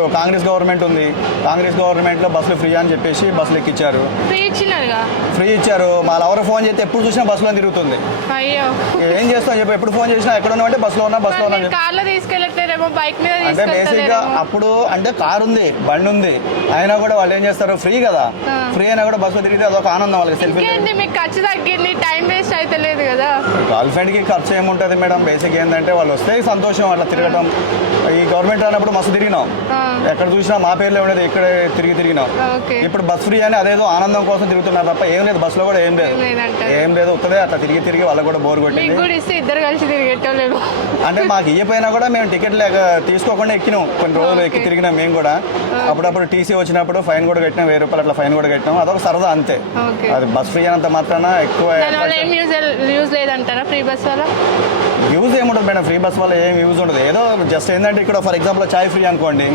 ఇప్పుడు కాంగ్రెస్ గవర్నమెంట్ ఉంది, కాంగ్రెస్ గవర్నమెంట్లో బస్సులు ఫ్రీ అని చెప్పేసి బస్సులు ఎక్కిచ్చారు, ఫ్రీ ఇచ్చారు. మా ఎవరు ఫోన్ చేస్తే ఎప్పుడు చూసినా బస్సులో తిరుగుతుంది. అయ్యో ఏం చేస్తాం చెప్పి, ఎప్పుడు ఫోన్ చేసినా ఎక్కడ ఉన్నావు అంటే బస్సులో ఉన్నా కార్లో తీసుకెళ్ళట్లేరేమో, బైక్ మీద అంటే బేసిక్గా అప్పుడు అంటే కారు ఉంది, బండి ఉంది, అయినా కూడా వాళ్ళు ఏం చేస్తారు, ఫ్రీ కదా, ఫ్రీ అయినా కూడా బస్సులో తిరిగితే అదొక ఆనందం వాళ్ళకి. సెల్ఫీ మీకు ఖర్చు తగ్గింది, టైం వేస్ట్ అయితే లేదు కదా. గర్ల్ ఫ్రెండ్కి ఖర్చు ఏముంటుంది మేడం, బేసిక్ ఏంటంటే వాళ్ళు వస్తే సంతోషం అట్లా తిరగటం. ఈ గవర్నమెంట్ రానప్పుడు మస్తు తిరిగినాం, ఎక్కడ చూసినా మా పేర్లే ఉండేది, ఇక్కడ తిరిగినాం. ఇప్పుడు బస్ ఫ్రీ అని అదేదో ఆనందం కోసం తిరుగుతున్నారు తప్ప ఏం లేదు, బస్సులో కూడా ఏం లేదు వస్తుంది. అట్లా తిరిగి వాళ్ళకి కూడా బోర్ కొట్టింది. ఇద్దరు కలిసి తిరిగేటోళ్ళు అంటే మాకు ఇయ్యపోయినా కూడా మేము టికెట్ లేక తీసుకోకుండా ఎక్కినాం, కొన్ని రోజులు ఎక్కి తిరిగినాం మేము కూడా. అప్పుడప్పుడు టీసీ వచ్చినప్పుడు ఫైన్ కూడా కట్టినాం, 1000 రూపాయలు అట్లా ఫైన్ కూడా కట్టినాం. అదొక సరదా అంతే. అది బస్ ఫ్రీ అయినంత మాత్రాన ఎక్కువ యూజ్ లేదంటారా ఫ్రీ బస్ వల్ల? యూజ్ ఏముంటుంది మేడం, ఫ్రీ బస్ వల్ల ఏం యూజ్ ఉండదు. ఏదో జస్ట్ ఏంటంటే ఇక్కడ ఫర్ ఎగ్జాంపుల్ చాయ్ ఫ్రీ అనుకోండి,